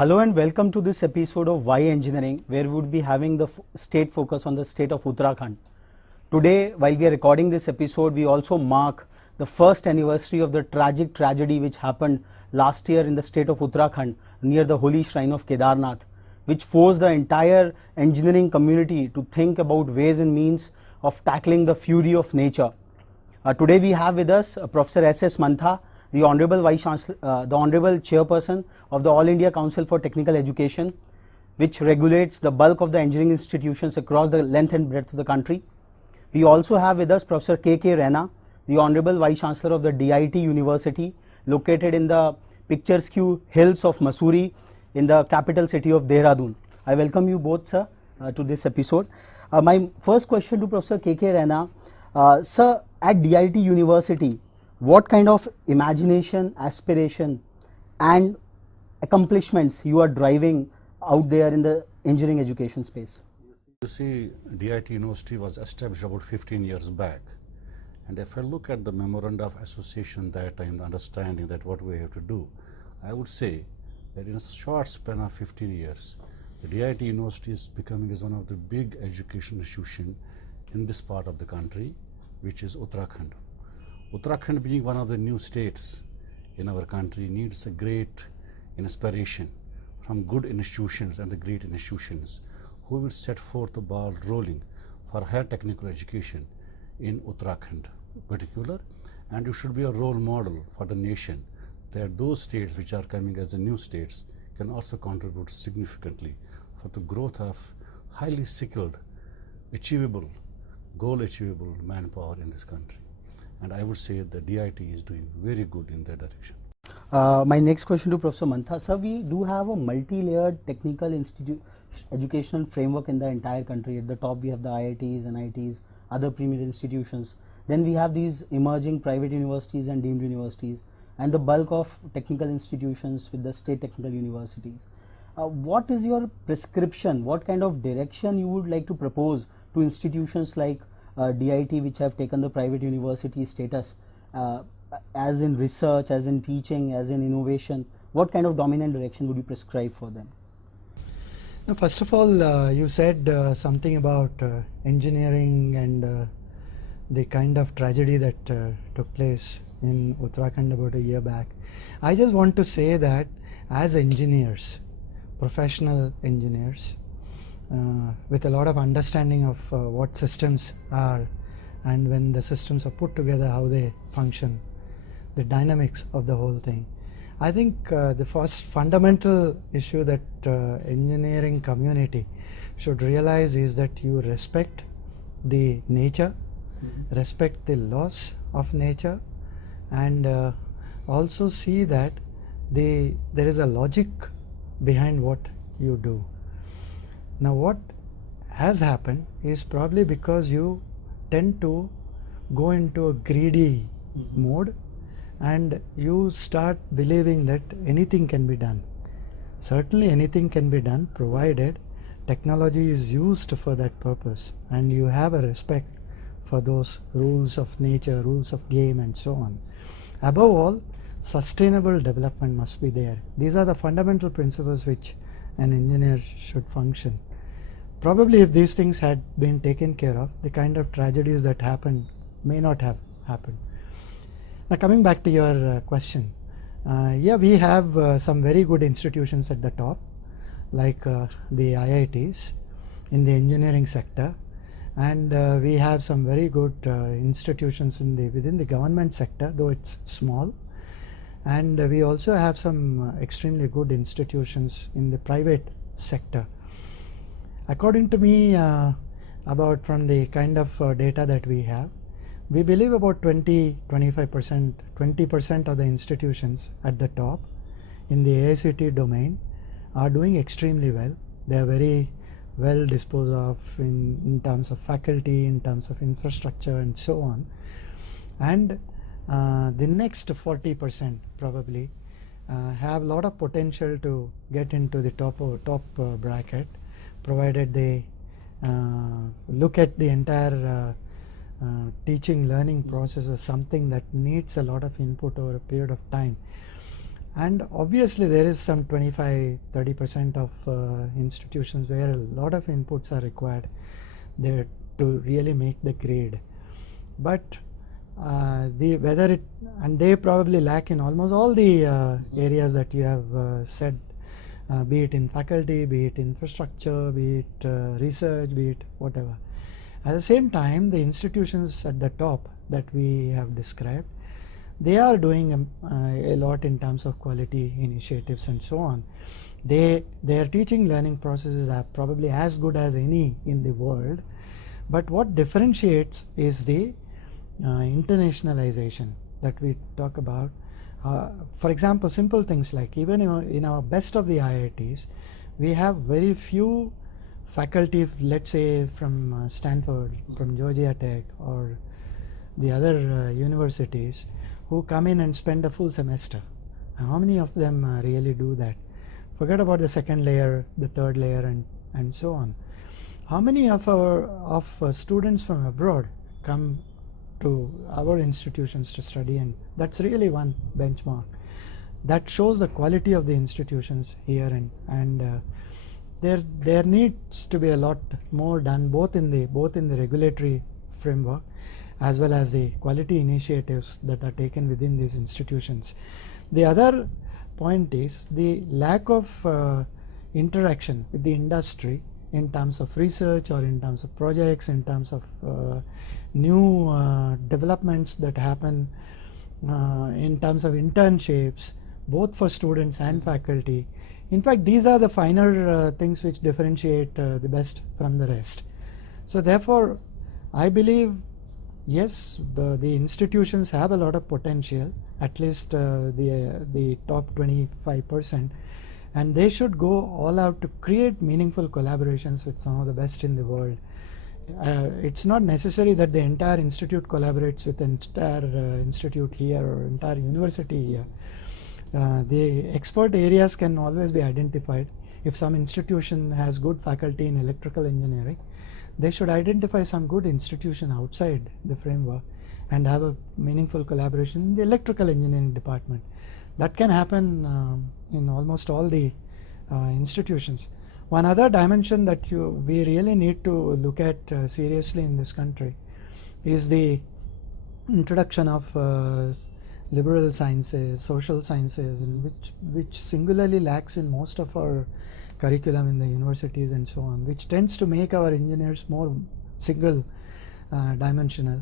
Hello and welcome to this episode of Why Engineering, where we would be having the state focus on the state of Uttarakhand. Today, while we are recording this episode, we also mark the first anniversary of the tragic tragedy which happened last year in the state of Uttarakhand near the holy shrine of Kedarnath, which forced the entire engineering community to think about ways and means of tackling the fury of nature. Today we have with us Professor S.S. Mantha, the Honorable Vice Chancellor, the Honorable Chairperson of the All India Council for Technical Education, which regulates the bulk of the engineering institutions across the length and breadth of the country. We also have with us Professor K.K. Raina, the Honorable Vice Chancellor of the DIT University, located in the picturesque hills of Mussoorie in the capital city of Dehradun. I welcome you both, sir, to this episode. My first question to Professor K.K. Raina, sir, at DIT University, what kind of imagination, aspiration and accomplishments you are driving out there in the engineering education space? You see, DIT University was established about 15 years back, and if I look at the memoranda of association that time, the understanding that what we have to do, I would say that in a short span of 15 years, the DIT University is becoming as one of the big education institutions in this part of the country, which is Uttarakhand. Uttarakhand, being one of the new states in our country, needs a great inspiration from good institutions and the great institutions who will set forth the ball rolling for higher technical education in Uttarakhand in particular, and you should be a role model for the nation that those states which are coming as the new states can also contribute significantly for the growth of highly skilled, achievable, goal achievable manpower in this country. And I would say that DIT is doing very good in that direction. My next question to Professor Mantha, sir, we do have a multi-layered technical educational framework in the entire country. At the top we have the IITs, NITs, other premier institutions. Then we have these emerging private universities and deemed universities, and the bulk of technical institutions with the state technical universities. What is your prescription? What kind of direction you would like to propose to institutions like DIT, which have taken the private university status, as in research, as in teaching, as in innovation? What kind of dominant direction would you prescribe for them? Now, first of all, you said something about engineering and the kind of tragedy that took place in Uttarakhand about a year back. I just want to say that as engineers, professional engineers, with a lot of understanding of what systems are, and when the systems are put together, how they function, the dynamics of the whole thing. I think the first fundamental issue that engineering community should realize is that you respect the nature, respect the laws of nature, and also see that there is a logic behind what you do. Now, what has happened is probably because you tend to go into a greedy mode and you start believing that anything can be done. Certainly anything can be done provided technology is used for that purpose and you have a respect for those rules of nature, rules of game and so on. Above all, sustainable development must be there. These are the fundamental principles which an engineer should function. Probably if these things had been taken care of, the kind of tragedies that happened may not have happened. Now, coming back to your question, yeah, we have some very good institutions at the top, like the IITs in the engineering sector, and we have some very good institutions within the government sector, though it's small, and we also have some extremely good institutions in the private sector. According to me, from the kind of data that we have, we believe about 20% of the institutions at the top in the AICTE domain are doing extremely well. They are very well disposed of in terms of faculty, in terms of infrastructure and so on. And the next 40% probably have a lot of potential to get into the top bracket, provided they look at the entire teaching learning process as something that needs a lot of input over a period of time. And obviously there is some 25-30% of institutions where a lot of inputs are required there to really make the grade. But they probably lack in almost all the areas that you have said, be it in faculty, be it infrastructure, be it research, be it whatever. At the same time, the institutions at the top that we have described, they are doing a lot in terms of quality initiatives and so on. Their teaching learning processes are probably as good as any in the world, but what differentiates is the internationalization that we talk about. For example, simple things like even in our best of the IITs, we have very few faculty, let's say from Stanford, from Georgia Tech, or the other universities, who come in and spend a full semester. How many of them really do that? Forget about the second layer, the third layer, and so on. How many of our students from abroad come to our institutions to study? And that's really one benchmark that shows the quality of the institutions here, and there needs to be a lot more done both in the regulatory framework as well as the quality initiatives that are taken within these institutions. The other point is the lack of interaction with the industry in terms of research or in terms of projects, in terms of new developments that happen, in terms of internships, both for students and faculty. In fact, these are the finer things which differentiate the best from the rest. So therefore, I believe, yes, the institutions have a lot of potential, at least the top 25%, and they should go all out to create meaningful collaborations with some of the best in the world. It's not necessary that the entire institute collaborates with the entire institute here or entire university here. The expert areas can always be identified. If some institution has good faculty in electrical engineering, they should identify some good institution outside the framework and have a meaningful collaboration in the electrical engineering department. That can happen in almost all the institutions. One other dimension that we really need to look at seriously in this country is the introduction of liberal sciences, social sciences, and which singularly lacks in most of our curriculum in the universities and so on, which tends to make our engineers more single dimensional,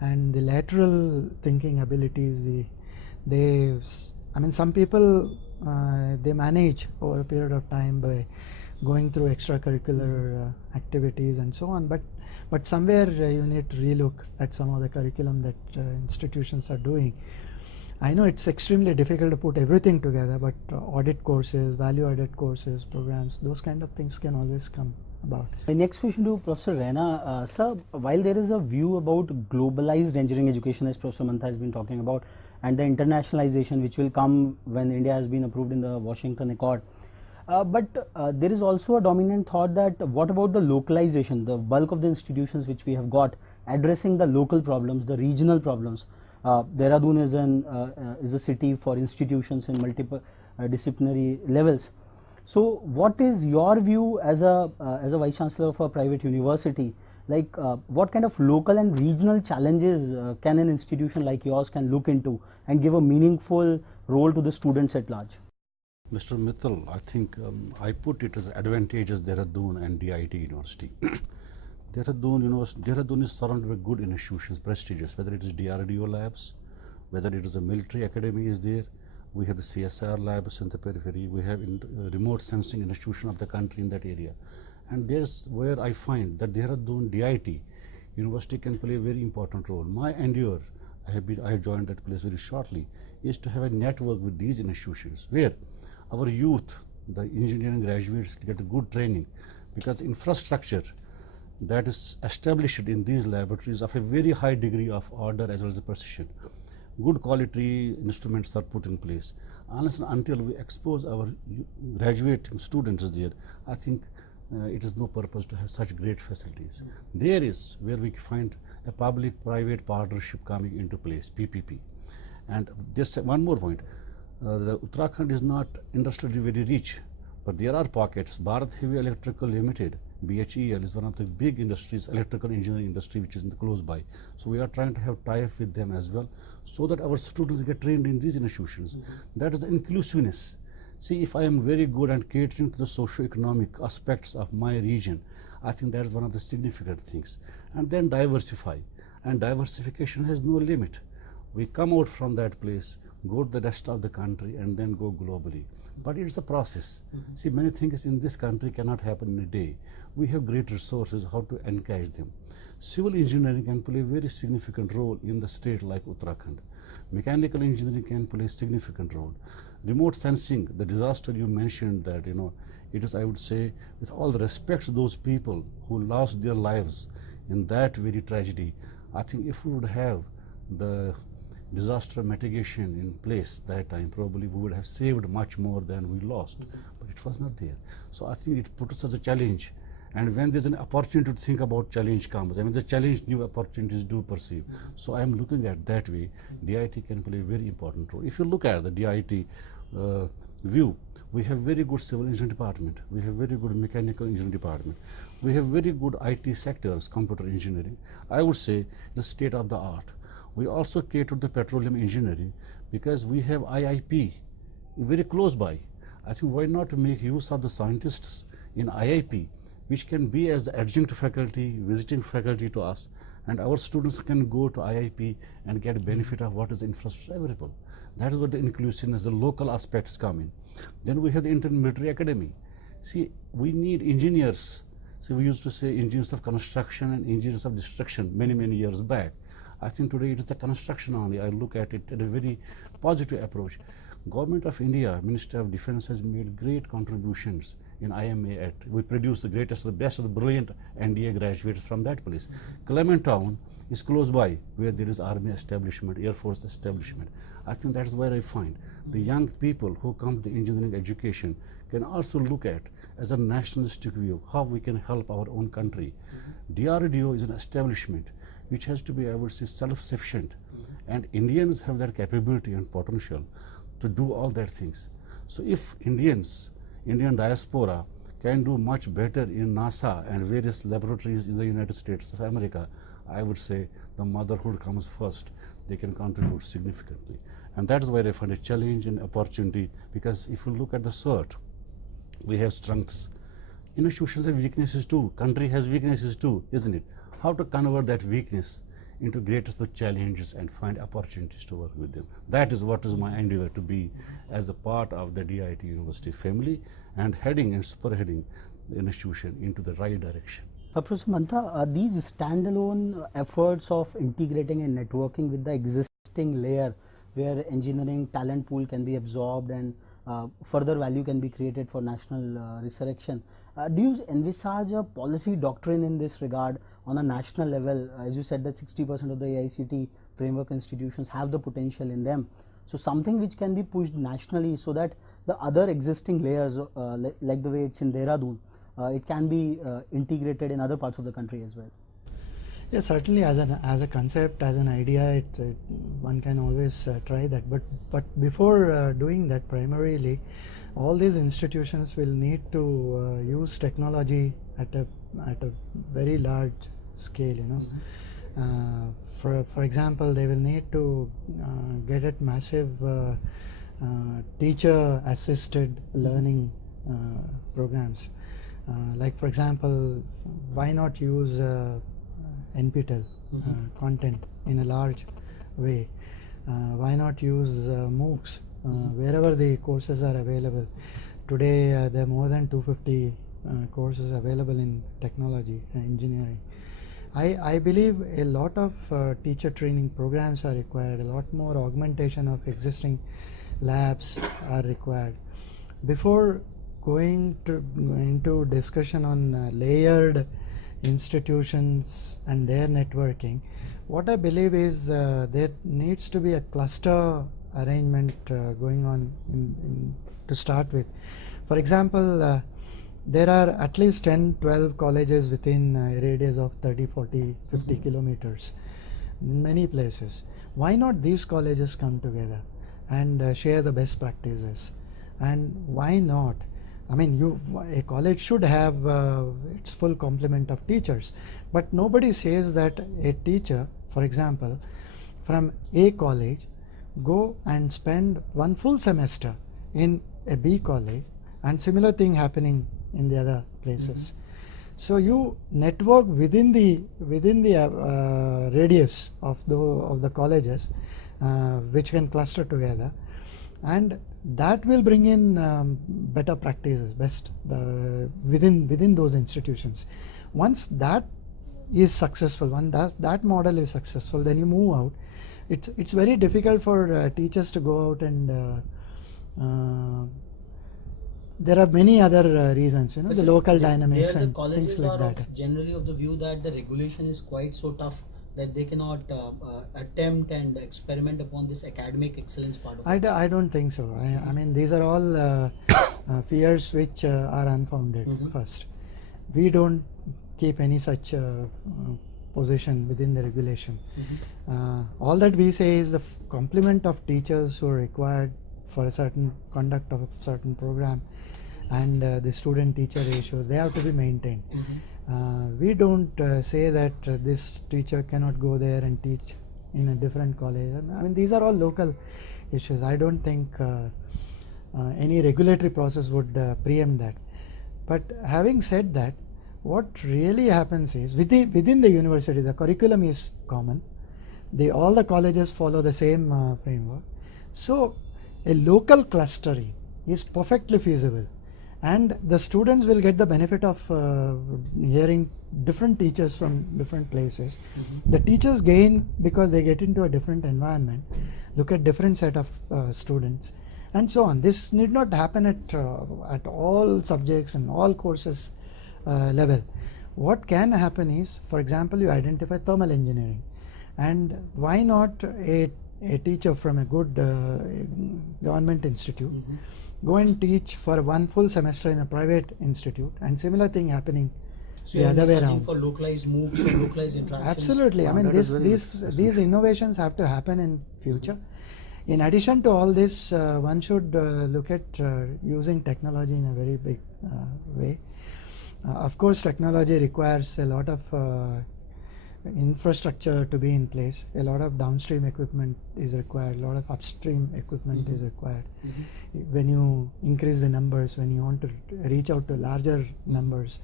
and the lateral thinking abilities, some people they manage over a period of time by going through extracurricular activities and so on, but somewhere you need to relook at some of the curriculum that institutions are doing. I know it's extremely difficult to put everything together, but audit courses, value-added courses, programs, those kind of things can always come about. My next question to Professor Raina. Sir, while there is a view about globalized engineering education, as Professor Mantha has been talking about, and the internationalization which will come when India has been approved in the Washington Accord, but there is also a dominant thought that what about the localization, the bulk of the institutions which we have got addressing the local problems, the regional problems. Dehradun is a city for institutions in multiple disciplinary levels. So what is your view as a Vice Chancellor of a private university? Like what kind of local and regional challenges can an institution like yours can look into and give a meaningful role to the students at large? Mr. Mittal, I think I put it as advantageous Dehradun and DIT University. Dehradun is surrounded by good institutions, prestigious, whether it is DRDO labs, whether it is a military academy is there. We have the CSIR labs in the periphery. We have remote sensing institution of the country in that area. And there's where I find that Dehradun DIT University can play a very important role. My endeavor, I have joined that place very shortly, is to have a network with these institutions where our youth, the engineering graduates, get a good training, because infrastructure that is established in these laboratories of a very high degree of order as well as the precision. Good quality instruments are put in place. Unless and until we expose our graduating students there, I think it is no purpose to have such great facilities. There is where we find a public-private partnership coming into place, PPP. And there's one more point. The Uttarakhand is not industrially very rich, but there are pockets. Bharat Heavy Electrical Limited, BHEL, is one of the big industries, electrical engineering industry, which is in the close by. So we are trying to have tie-up with them as well, so that our students get trained in these institutions. That is the inclusiveness. See, if I am very good at catering to the socio-economic aspects of my region, I think that is one of the significant things. And then diversify. And diversification has no limit. We come out from that place, go to the rest of the country, and then go globally. But it's a process. See, many things in this country cannot happen in a day. We have great resources, how to encourage them. Civil engineering can play a very significant role in the state like Uttarakhand. Mechanical engineering can play a significant role. Remote sensing, the disaster you mentioned, that, you know, it is, I would say, with all the respect to those people who lost their lives in that very tragedy, I think if we would have the disaster mitigation in place that time, probably we would have saved much more than we lost, but it was not there. So I think it puts us as a challenge, and when there's an opportunity to think about challenge comes, I mean the challenge new opportunities do perceive. So I am looking at that way, DIT can play a very important role. If you look at the DIT view, we have very good civil engineering department, we have very good mechanical engineering department, we have very good IT sectors, computer engineering. I would say the state of the art. We also cater to the petroleum engineering because we have IIP very close by. I think why not make use of the scientists in IIP, which can be as adjunct faculty, visiting faculty to us, and our students can go to IIP and get benefit of what is infrastructure available. That is what the inclusiveness, the local aspects come in. Then we have the Indian Military Academy. See, we need engineers. See, we used to say engineers of construction and engineers of destruction many years back. I think today it is the construction only. I look at it at a very positive approach. Government of India, Ministry of Defense has made great contributions in IMA Act. We produce the greatest, the best, the brilliant NDA graduates from that place. Clement Town is close by, where there is army establishment, air force establishment. I think that's where I find the young people who come to engineering education can also look at as a nationalistic view how we can help our own country. DRDO is an establishment which has to be, I would say, self-sufficient, and Indians have that capability and potential to do all that things. So if Indians, Indian diaspora can do much better in NASA and various laboratories in the United States of America, I would say the motherhood comes first. They can contribute significantly. And that is where I find a challenge and opportunity, because if you look at the CERT, we have strengths. Institutions have weaknesses too. Country has weaknesses too, isn't it? How to convert that weakness into greatest of challenges and find opportunities to work with them. That is what is my endeavor to be as a part of the DIT University family and heading and spearheading the institution into the right direction. Professor Mantha, these standalone efforts of integrating and networking with the existing layer where engineering talent pool can be absorbed and further value can be created for national resurrection. Do you envisage a policy doctrine in this regard on a national level? As you said that 60% of the AICT framework institutions have the potential in them. So something which can be pushed nationally so that the other existing layers, like the way it's in Dehradun, it can be integrated in other parts of the country as well. Yeah, certainly as a concept, as an idea, one can always try that. But before doing that, primarily, all these institutions will need to use technology at a very large scale. You know, for example, they will need to get at massive teacher-assisted learning programs. Like for example, why not use NPTEL content in a large way? Why not use MOOCs wherever the courses are available? Today there are more than 250 courses available in technology and engineering. I believe a lot of teacher training programs are required, a lot more augmentation of existing labs are required. Before going into discussion on layered institutions and their networking, what I believe is there needs to be a cluster arrangement going on to start with. For example, there are at least 10-12 colleges within a radius of 30, 40, 50 kilometers in many places. Why not these colleges come together and share the best practices. And why not? I mean, a college should have its full complement of teachers, but nobody says that a teacher, for example, from A college, go and spend one full semester in a B college, and similar thing happening in the other places. So you network within the radius of the colleges, which can cluster together, and that will bring in better practices, best within those institutions. Once that is successful, when that model is successful, then you move out. It's very difficult for teachers to go out and there are many other reasons, you know, the local dynamics and things like that. Generally of the view that the regulation is quite so tough that they cannot attempt and experiment upon this academic excellence part of it. I don't think so. I mean, these are all fears which are unfounded. First, we don't keep any such position within the regulation. All that we say is the complement of teachers who are required for a certain conduct of a certain program, and the student-teacher ratios, they have to be maintained. We don't say that this teacher cannot go there and teach in a different college. I mean, these are all local issues. I don't think any regulatory process would preempt that. But having said that, what really happens is within the university, the curriculum is common. All the colleges follow the same framework. So a local clustering is perfectly feasible, and the students will get the benefit of hearing different teachers from different places. The teachers gain because they get into a different environment, look at different set of students, and so on. This need not happen at all subjects and all courses level. What can happen is, for example, you identify thermal engineering, and why not a teacher from a good government institute go and teach for one full semester in a private institute, and similar thing happening So the other way searching around. for localized moves or localized interactions. Absolutely. I mean, that is very these innovations have to happen in future. In addition to all this, one should look at using technology in a very big way. Of course, technology requires a lot of infrastructure to be in place. A lot of downstream equipment is required, a lot of upstream equipment is required. When you increase the numbers, when you want to reach out to larger numbers,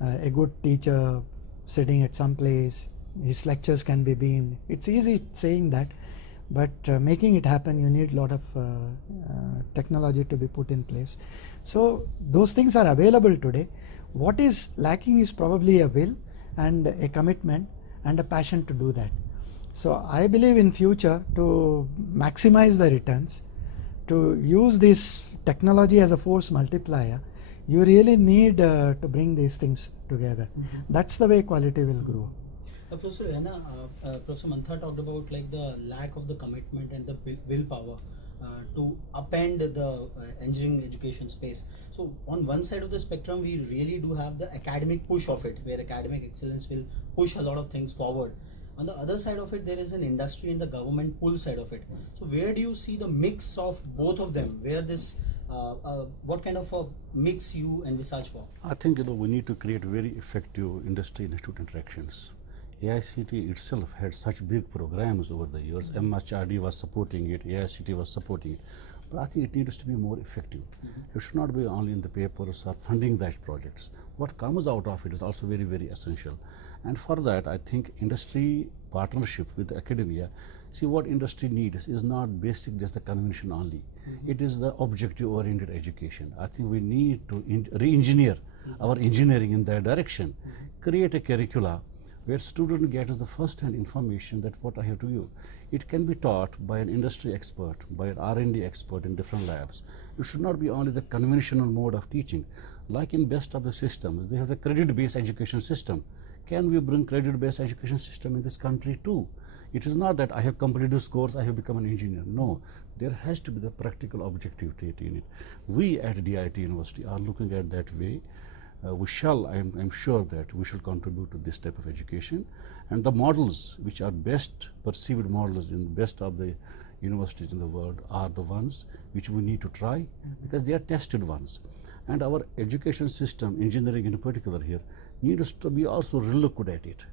a good teacher sitting at some place, his lectures can be beamed. It's easy saying that, but making it happen, you need a lot of technology to be put in place. So those things are available today. What is lacking is probably a will and a commitment and a passion to do that. So I believe in future, to maximize the returns, to use this technology as a force multiplier, you really need to bring these things together. That's the way quality will grow. Professor Rana, Professor Mantha talked about like the lack of the commitment and the willpower to upend the engineering education space. So on one side of the spectrum, we really do have the academic push of it, where academic excellence will push a lot of things forward. On the other side of it, there is an industry and the government pull side of it. So where do you see the mix of both of them? Where this, what kind of a mix you envisage for? I think we need to create very effective industry and student interactions. AICT itself had such big programs over the years. MHRD was supporting it, AICT was supporting it. But I think it needs to be more effective. It should not be only in the papers or funding that projects. What comes out of it is also very, very essential. And for that, I think industry partnership with academia. See, what industry needs is not basic, just the convention only. It is the objective-oriented education. I think we need to re-engineer our engineering in that direction. Create a curricula where student gets the first-hand information that what I have to do. It can be taught by an industry expert, by an R&D expert in different labs. It should not be only the conventional mode of teaching. Like in best of the systems, they have the credit-based education system. Can we bring credit-based education system in this country too? It is not that I have completed this course, I have become an engineer. No, there has to be the practical objectivity in it. We at DIT University are looking at that way. I'm sure that we shall contribute to this type of education, and the models which are best perceived models in best of the universities in the world are the ones which we need to try because they are tested ones. And our education system, engineering in particular here, needs to be also relooked at it.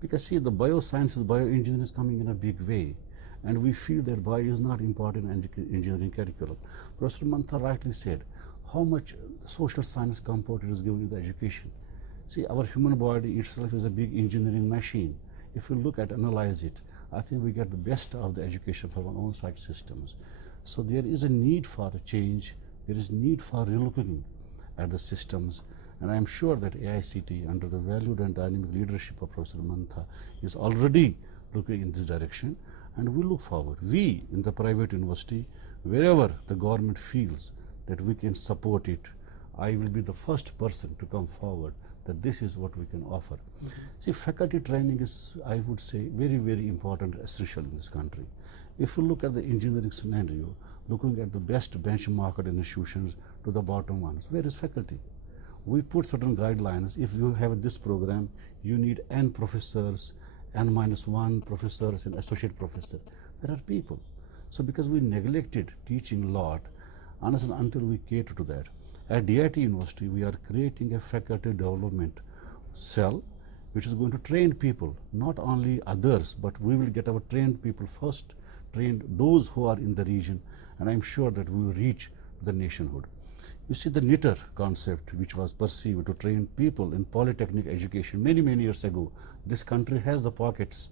Because see, the biosciences, bioengineering is coming in a big way, and we feel that bio is not important in engineering curriculum. Professor Mantha rightly said how much social science component is given in the education. See, our human body itself is a big engineering machine. If we look at, analyze it, I think we get the best of the education from our own side systems. So there is a need for a change, there is need for relooking at the systems, and I am sure that AICT, under the valued and dynamic leadership of Professor Mantha, is already looking in this direction, and we look forward. We in the private university, wherever the government feels that we can support it, I will be the first person to come forward that this is what we can offer. See, faculty training is, I would say, very, very important, essential in this country. If you look at the engineering scenario, looking at the best benchmarked institutions to the bottom ones, where is faculty? We put certain guidelines. If you have this program, you need N professors, N-1 professors and associate professors. There are people. So because we neglected teaching a lot, unless and until we cater to that. At DIT University, we are creating a faculty development cell which is going to train people, not only others, but we will get our trained people first, train those who are in the region, and I'm sure that we will reach the nationhood. You see, the NITR concept, which was perceived to train people in polytechnic education many, many years ago, this country has the pockets.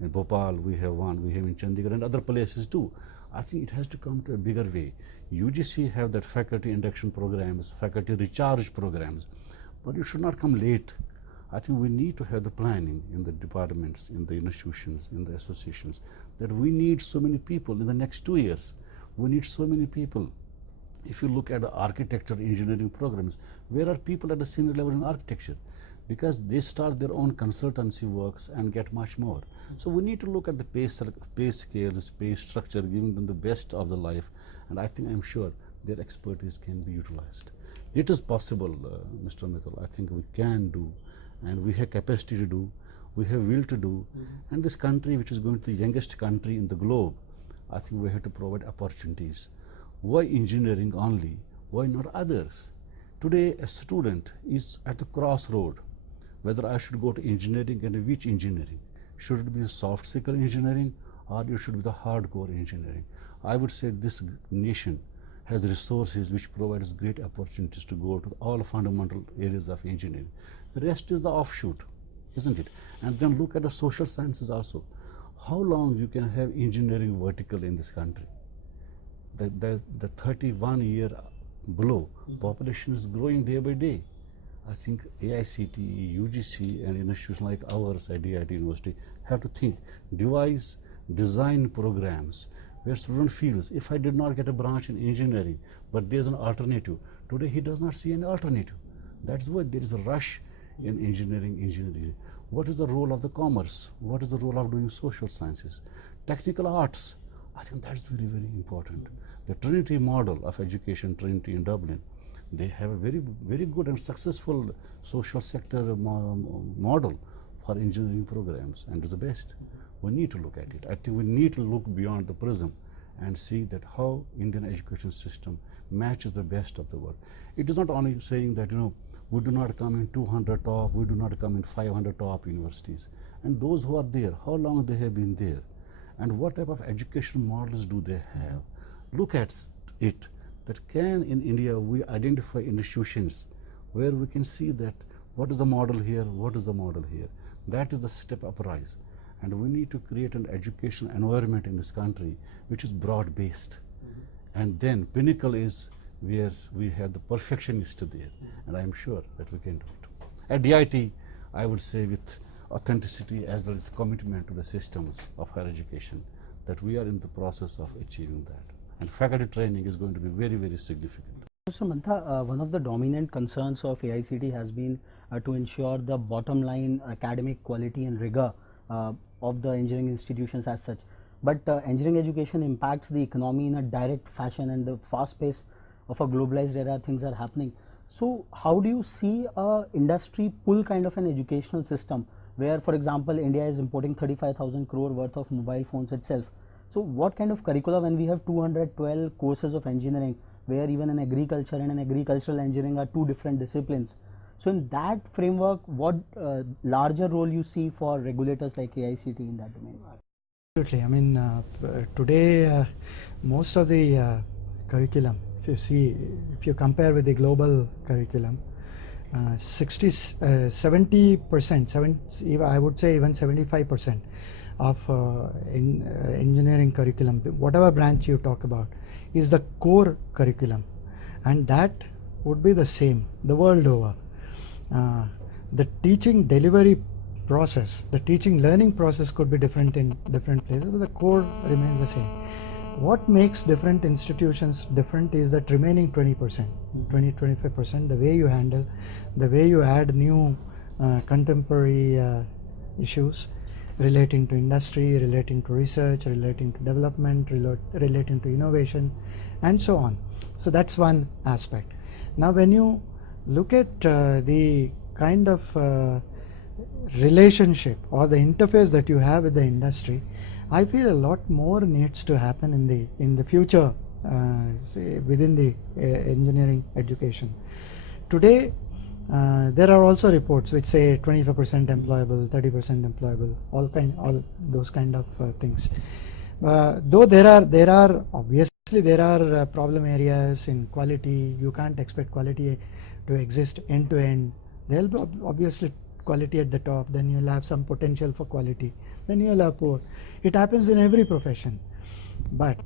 In Bhopal, we have one, we have in Chandigarh and other places too. I think it has to come to a bigger way. UGC have that faculty induction programs, faculty recharge programs, but it should not come late. I think we need to have the planning in the departments, in the institutions, in the associations, that we need so many people in the next 2 years. We need so many people. If you look at the architecture, engineering programs, where are people at the senior level in architecture? Because they start their own consultancy works and get much more. So we need to look at the pay scales, pay structure, giving them the best of the life, and I think, I'm sure their expertise can be utilized. It is possible, Mr. Mithil. I think we can do, and we have capacity to do, we have will to do, and this country, which is going to be the youngest country in the globe, I think we have to provide opportunities. Why engineering only? Why not others? Today, a student is at the crossroad, whether I should go to engineering and which engineering. Should it be the soft skill engineering or it should be the hardcore engineering? I would say this nation has resources which provides great opportunities to go to all fundamental areas of engineering. The rest is the offshoot, isn't it? And then look at the social sciences also. How long you can have engineering vertical in this country? The 31 year below population is growing day by day. I think AICT, UGC and institutions like ours at DIT University have to think, devise, design programs where student feels, if I did not get a branch in engineering, but there's an alternative. Today he does not see any alternative. That's why there is a rush in engineering. What is the role of the commerce? What is the role of doing social sciences? Technical arts, I think that's very, very important. The Trinity model of education, Trinity in Dublin, they have a very, very good and successful social sector model for engineering programs, and it's the best. We need to look at it. I think we need to look beyond the prism and see that how Indian education system matches the best of the world. It is not only saying that, we do not come in 200 top, we do not come in 500 top universities. And those who are there, how long they have been there, and what type of education models do they have? Look at it, that can in India we identify institutions where we can see that what is the model here, what is the model here. That is the step uprise. And we need to create an educational environment in this country which is broad-based. And then pinnacle is where we have the perfectionist there. And I am sure that we can do it. At DIT, I would say with authenticity as well as commitment to the systems of higher education, that we are in the process of achieving that. And faculty training is going to be very, very significant. Mr. Mantha, one of the dominant concerns of AICT has been to ensure the bottom line academic quality and rigor of the engineering institutions as such. But engineering education impacts the economy in a direct fashion, and the fast pace of a globalized era, things are happening. So how do you see a industry pull kind of an educational system where, for example, India is importing 35,000 crore worth of mobile phones itself? So what kind of curricula, when we have 212 courses of engineering, where even an agriculture and an agricultural engineering are two different disciplines. So in that framework, what larger role you see for regulators like AICTE in that domain? Absolutely. I mean, today most of the curriculum, if you compare with the global curriculum, 70%, I would say even 75% of engineering curriculum, whatever branch you talk about, is the core curriculum, and that would be the same the world over. The teaching delivery process, the teaching learning process could be different in different places, but the core remains the same. What makes different institutions different is that remaining 20%, 20-25%, the way you handle, the way you add new contemporary issues relating to industry, relating to research, relating to development, relating to innovation, and so on. So that's one aspect. Now when you look at the kind of relationship or the interface that you have with the industry, I feel a lot more needs to happen in the future, say within the engineering education. Today, there are also reports which say 25% employable, 30% employable, all those kind of things. Though there are obviously there are problem areas in quality. You can't expect quality to exist end to end. There will be obviously quality at the top, then you will have some potential for quality, then you will have poor. It happens in every profession, but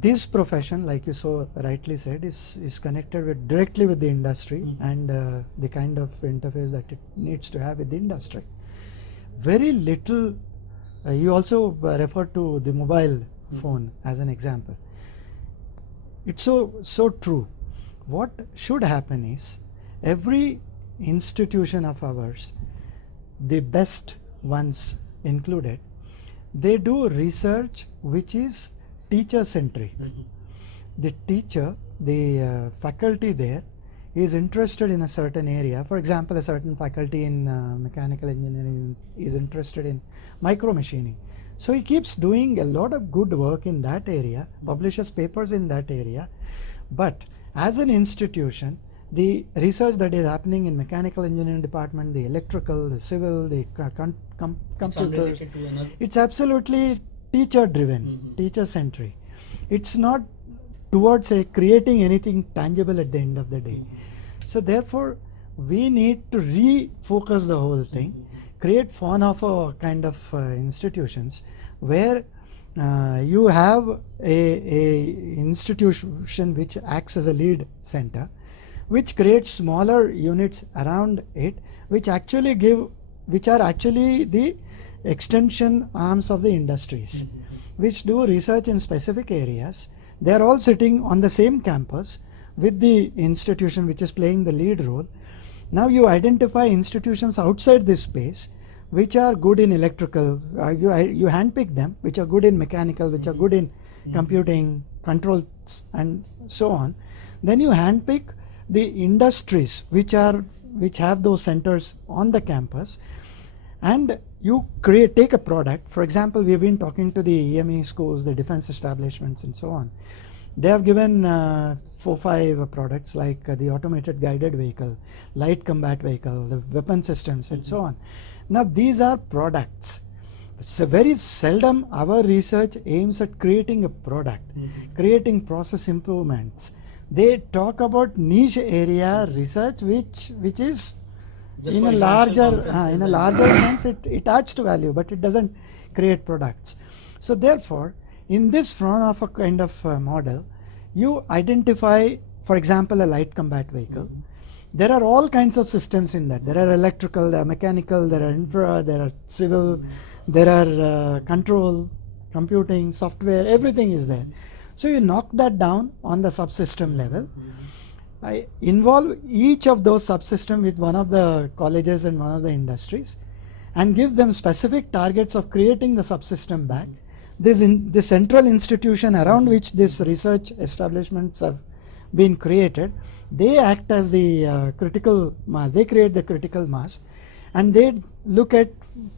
this profession, like you so rightly said, is connected directly with the industry and the kind of interface that it needs to have with the industry. Very little, you also refer to the mobile phone as an example. It's so true. What should happen is, every institution of ours, the best ones included, they do research which is teacher centric. The teacher, the faculty there is interested in a certain area. For example, a certain faculty in mechanical engineering is interested in micro machining. So he keeps doing a lot of good work in that area, publishes papers in that area. But as an institution, the research that is happening in mechanical engineering department, the electrical, the civil, the computers, it's absolutely teacher driven, teacher centric. It's not towards creating anything tangible at the end of the day. So therefore, we need to refocus the whole thing, create Fraunhofer kind of institutions where you have a institution which acts as a lead center, which creates smaller units around it, which are actually the extension arms of the industries, which do research in specific areas. They are all sitting on the same campus with the institution which is playing the lead role. Now you identify institutions outside this space which are good in electrical, you handpick them, which are good in mechanical, which are good in computing, controls, and so on. Then you handpick the industries which have those centers on the campus, and you take a product. For example, we have been talking to the EME schools, the defense establishments, and so on. They have given 4-5 products like the automated guided vehicle, light combat vehicle, the weapon systems, and so on. Now these are products. So very seldom our research aims at creating a product, creating process improvements. They talk about niche area research, which is just in a larger sense, it adds to value, but it doesn't create products. So therefore, in this Fraunhofer kind of model, you identify, for example, a light combat vehicle. There are all kinds of systems in that. There are electrical, there are mechanical, there are infra, there are civil, there are control, computing, software, everything is there. So you knock that down on the subsystem level. I involve each of those subsystems with one of the colleges and one of the industries, and give them specific targets of creating the subsystem back. The central institution around which these research establishments have been created, they act as the critical mass, they create the critical mass, and they look at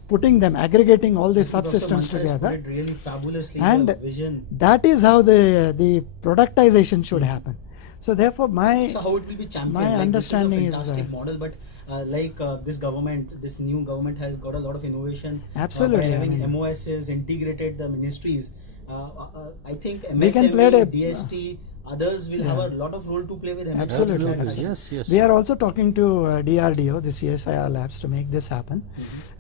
putting them, aggregating all these Professor subsystems Mantha has together. put it really fabulously, And the vision. that is how the productization should happen. So therefore So how it will be championed? my Like, understanding this is, is a fantastic model, but this government, this new government has got a lot of innovation. Absolutely, By I having mean- MOSs integrated the ministries. I think We can play MSME, a- DST, others will have a lot of role to play with MHR. Absolutely. Absolutely. Yes, yes. we are also talking to DRDO, the CSIR labs, to make this happen,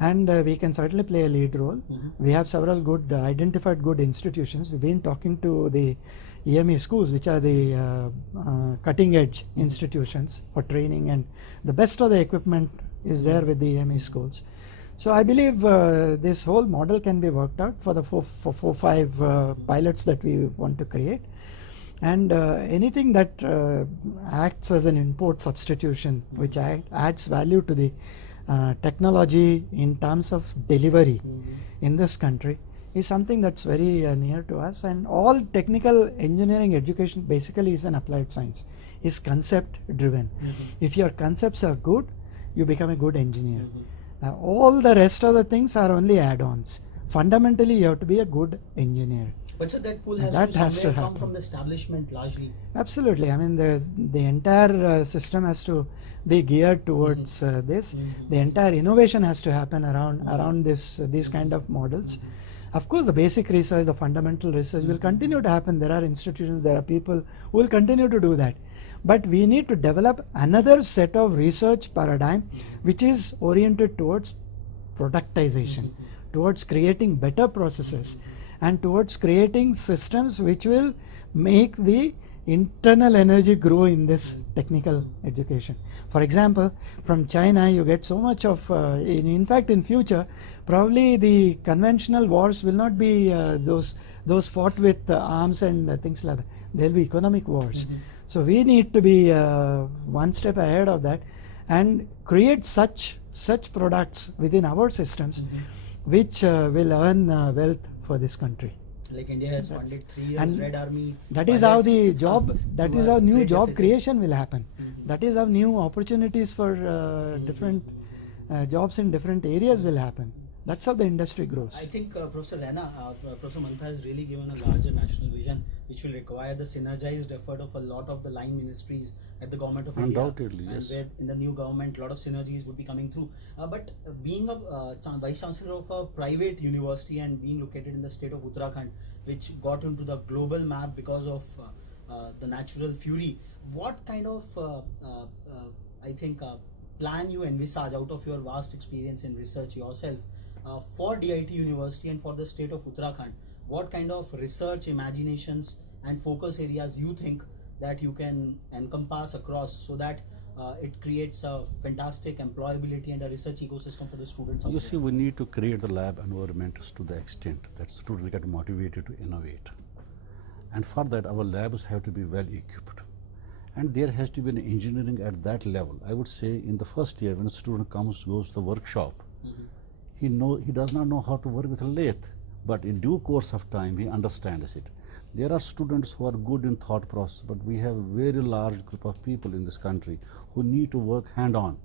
and we can certainly play a lead role. We have several good identified good institutions. We've been talking to the EME schools, which are the cutting edge institutions for training, and the best of the equipment is there with the EME schools. So I believe this whole model can be worked out for the four, five pilots that we want to create. And anything that acts as an import substitution, which adds value to the technology in terms of delivery in this country, is something that's very near to us. And all technical engineering education basically is an applied science, is concept driven. If your concepts are good, you become a good engineer. All the rest of the things are only add-ons. Fundamentally, you have to be a good engineer. But so that pull has That to has to somewhere come happen. from the establishment largely. Absolutely. I mean, the entire system has to be geared towards this. The entire innovation has to happen around these kind of models. Of course, the basic research, the fundamental research will continue to happen. There are institutions, there are people who will continue to do that. But we need to develop another set of research paradigm which is oriented towards productization, towards creating better processes, and towards creating systems which will make the internal energy grow in this technical education. For example, from China you get so much of, in fact in future, probably the conventional wars will not be those fought with arms and things like that. There will be economic wars. So we need to be one step ahead of that and create such products within our systems which will earn wealth for this country. Like India has funded 3 years and Red Army. That is how the pilot, job, that to is a how new great job deficit. creation will happen. That is how new opportunities for different jobs in different areas will happen. That's how the industry I grows. think Professor Raina, Professor Mantha has really given a larger national vision which will require the synergized effort of a lot of the line ministries at the government of Undoubtedly, India. yes. And where in the new government a lot of synergies would be coming through. But being a Vice Chancellor of a private university and being located in the state of Uttarakhand, which got into the global map because of the natural fury, what kind of plan you envisage out of your vast experience in research yourself for DIT University and for the state of Uttarakhand? What kind of research imaginations and focus areas you think that you can encompass across so that it creates a fantastic employability and a research ecosystem for the students? You see, we need to create the lab environments to the extent that students get motivated to innovate. And for that, our labs have to be well equipped. And there has to be an engineering at that level. I would say in the first year, when a student goes to the workshop, he does not know how to work with a lathe, but in due course of time, he understands it. There are students who are good in thought process, but we have a very large group of people in this country who need to work hand-on.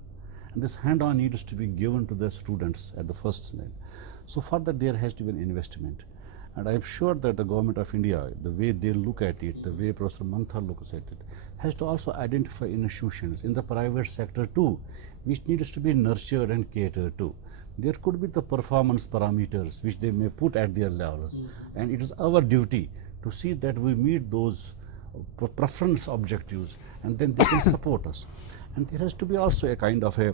And this hand-on needs to be given to the students at the first level. So for that, there has to be an investment. And I'm sure that the government of India, the way they look at it, the way Professor Mantha looks at it, has to also identify institutions in the private sector too, which needs to be nurtured and catered to. There could be the performance parameters which they may put at their levels, and it is our duty to see that we meet those preference objectives, and then they can support us. And there has to be also a kind of a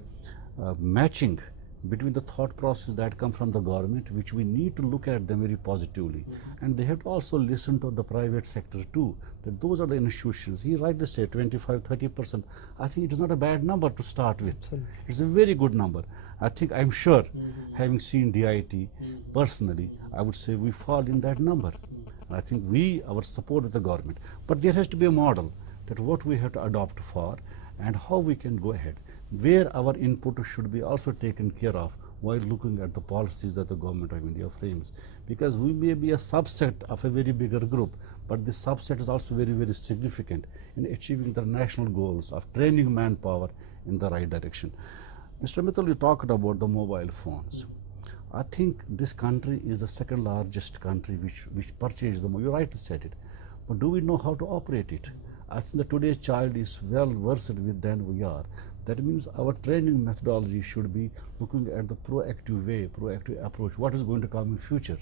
matching between the thought process that come from the government, which we need to look at them very positively. And they have to also listen to the private sector too, that those are the institutions. He rightly said 25–30%. I think it is not a bad number to start with. Absolutely. It's a very good number. I'm sure, having seen DIT personally, I would say we fall in that number. And I think our support with the government. But there has to be a model that what we have to adopt for and how we can go ahead, where our input should be also taken care of while looking at the policies that the government of India frames. Because we may be a subset of a very bigger group, but this subset is also very, very significant in achieving the national goals of training manpower in the right direction. Mr. Mittal, you talked about the mobile phones. I think this country is the second largest country which purchases them. You rightly said it. But do we know how to operate it? I think that today's child is well versed with than we are. That means our training methodology should be looking at the proactive way, proactive approach, what is going to come in future.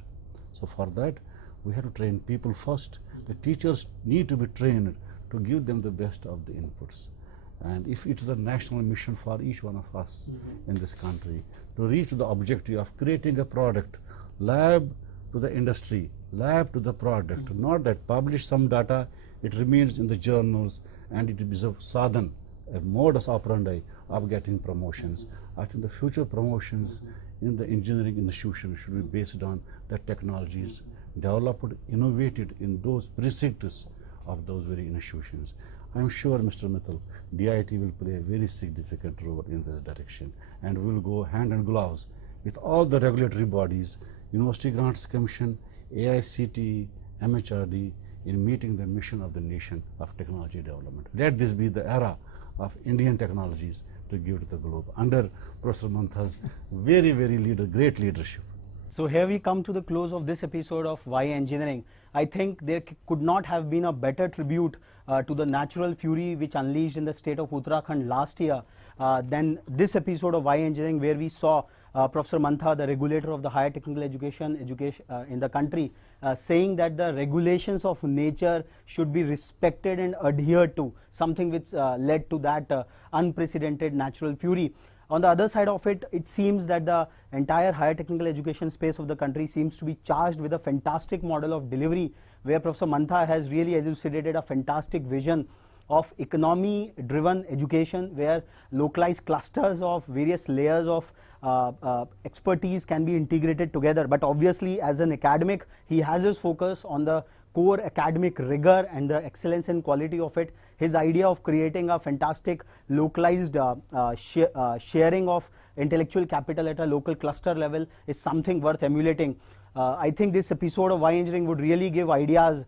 So for that, we have to train people first. The teachers need to be trained to give them the best of the inputs. And if it is a national mission for each one of us in this country to reach the objective of creating a product, lab to the industry, lab to the product, not that publish some data, it remains in the journals and it is a sadhan, a modus operandi of getting promotions. I think the future promotions in the engineering institution should be based on the technologies developed, innovated in those precincts of those very institutions. I am sure, Mr. Mittal, DIT will play a very significant role in this direction, and we will go hand in gloves with all the regulatory bodies, University Grants Commission, AICTE, MHRD, in meeting the mission of the nation of technology development. Let this be the era of Indian technologies to give to the globe under Professor Mantha's very, very great leadership. So here we come to the close of this episode of Why Engineering. I think there could not have been a better tribute to the natural fury which unleashed in the state of Uttarakhand last year than this episode of Why Engineering, where we saw Professor Mantha, the regulator of the higher technical education in the country, saying that the regulations of nature should be respected and adhered to, something which led to that unprecedented natural fury. On the other side of it, it seems that the entire higher technical education space of the country seems to be charged with a fantastic model of delivery, where Professor Mantha has really elucidated a fantastic vision of economy-driven education, where localized clusters of various layers of expertise can be integrated together. But obviously, as an academic, he has his focus on the core academic rigor and the excellence and quality of it. His idea of creating a fantastic localized sharing of intellectual capital at a local cluster level is something worth emulating. I think this episode of Why Engineering would really give ideas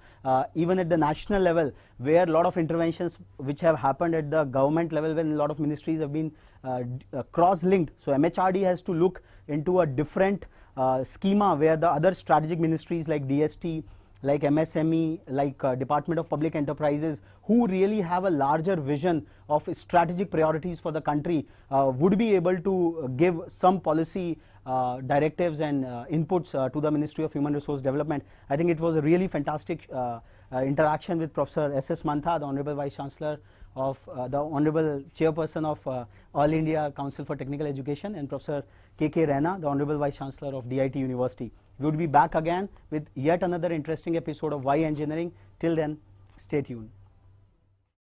even at the national level, where a lot of interventions which have happened at the government level when a lot of ministries have been cross-linked. So MHRD has to look into a different schema where the other strategic ministries like DST, like MSME, like Department of Public Enterprises, who really have a larger vision of strategic priorities for the country, would be able to give some policy directives and inputs to the Ministry of Human Resource Development. I think it was a really fantastic interaction with Professor S.S. Mantha, the Honorable Vice Chancellor of the Honorable Chairperson of All India Council for Technical Education, and Professor K.K. Raina, the Honorable Vice Chancellor of DIT University. We would be back again with yet another interesting episode of Why Engineering. Till then, stay tuned.